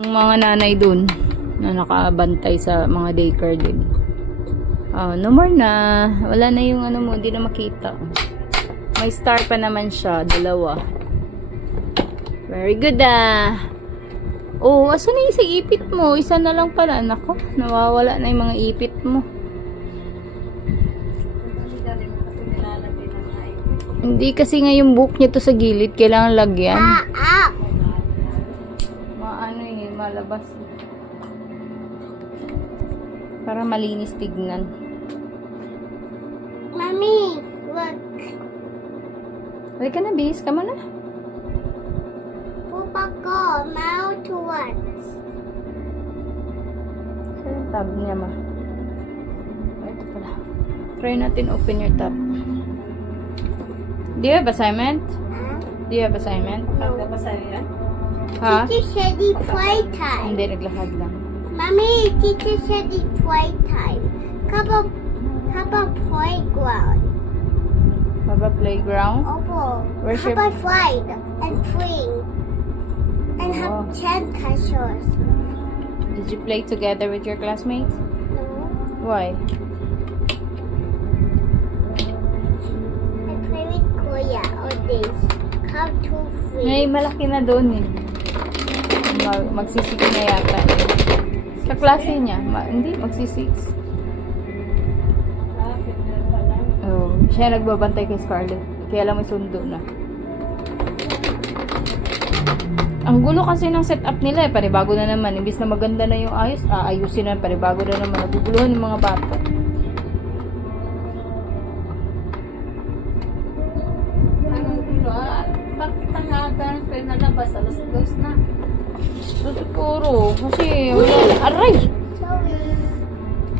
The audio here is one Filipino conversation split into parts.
Yung mga nanay dun na nakabantay sa mga daycare din. Oh, no more na. Wala na yung ano mo, hindi na makita. May star pa naman siya, dalawa. Very good ah. Oh, asan na yung sa ipit mo? Isa na lang pala. Nako, nawawala na yung mga ipit mo. Hindi kasi nga yung buhok niya to sa gilid, kailangan lagyan. Maano eh, malabas. Para malinis tignan. Mommy, look. Halika na, bis. Kama na. Papa go now to what? Saan yung tab niya, ma? Ito pala. Try natin open your tab. Do you have assignment? Do you have assignment? Ha? Teacher said it's playtime. Hindi, naglakad lang. Mommy, teacher said it's playtime. Kapag playground. Baba playground? Opo. Where's your- Kapag slide and swing. And Oh. have 10 castles. Did you play together with your classmates? No. Why? I play with Kuya all days. Come to free. Ngay, malaki na doon eh. Magsisik na yata. Sa klase niya. Hindi, magsisik. Oh, siya nagbabantay kay Scarlett. Kaya lang may sundo na. Ang gulo kasi ng setup nila eh. Panibago na naman. Imbis na maganda na yung ayos, ayusin na. Panibago na naman. Naguguluhan yung mga bata. Bakit ang aga kayo nalabas? Alas 2 na. So, siguro. Kasi wala. Aray! Sorry.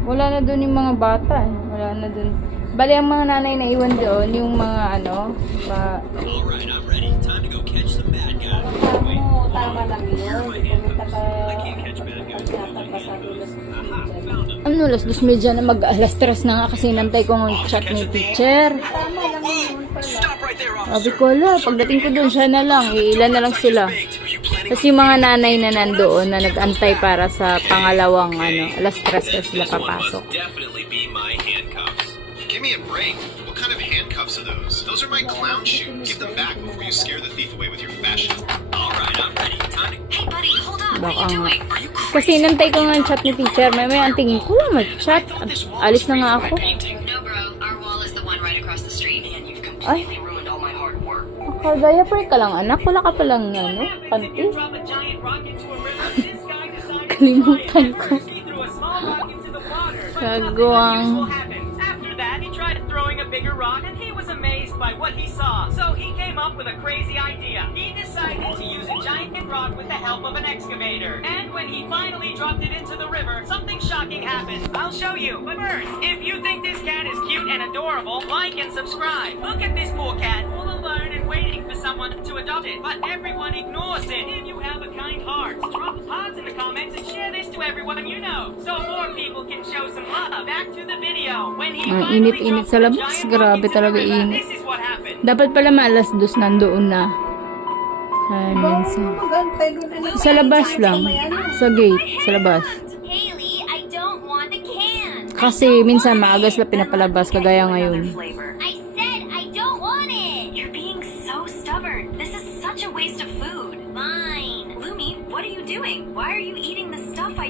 Wala na doon yung mga bata eh. Wala na doon. Bali ang mga nanay na iwan doon, yung mga ano, Alright, I'm ready. Time to go catch some bad guys. Mo, tama lang yun. Pumunta ka Catch bad guys. yata pa sa dulas ng teacher. ano, alas 2:30 na mag-alas 3 na nga kasi nantay ko ng chat ni teacher. Tama lang yun pala. Stop right there, officer. Sabi ko, ala, pagdating ko doon, siya na lang. Ilan na lang sila. Are you planning Tapos yung mga nanay na nandoon na nag-antay para sa pangalawang, ano, alas 3 na sila This one papasok. must definitely be my handcuffs. Give me a break. What kind of handcuffs are those? Those are my clown shoes. Give them back before you scare the thief away with your fashion. Alright, I'm ready. Time to... Hey, buddy, hold up. Baka nga. Are you Kasi nantay ko nga ang chat ni teacher. May ang tingin ko lang mag-chat. Alis na nga ako. No, bro. Our wall is the one right across the street. And you've Ay, completely ruined all my hard work. diaper ka lang, anak. Wala ka palang, ano, panty. Kalimutan ko. Kagawang. After that, he tried throwing a bigger rock and he was amazed by what he saw. So he came up with a crazy idea. He decided to use a giant rock with the help of an excavator. And when he finally dropped it into the river, something shocking happened. I'll show you. But first, if you think this cat is cute and adorable, like and subscribe. Look at this poor cat, all alone and waiting for someone to adopt it. But everyone ignores it. If you have a kind heart, drop hearts in the comments and share this to everyone you know. So more people can show some love. Back to the video. When he Ang finally init-init dropped sa the labas. giant rock Grabe into the talaga river, init. this is what happened. Dapat pala maalas 2 nandoon na. Ay, minsan. Magantay doon. Ano? Sa labas lang. Sa gate. Sa labas. Haley, I don't want the can. Kasi minsan maaga sila pinapalabas kagaya ngayon. I said I don't want it. You're being so stubborn. This is such a waste of food. Fine. Lumi, what are you doing? Why are you eating the stuff I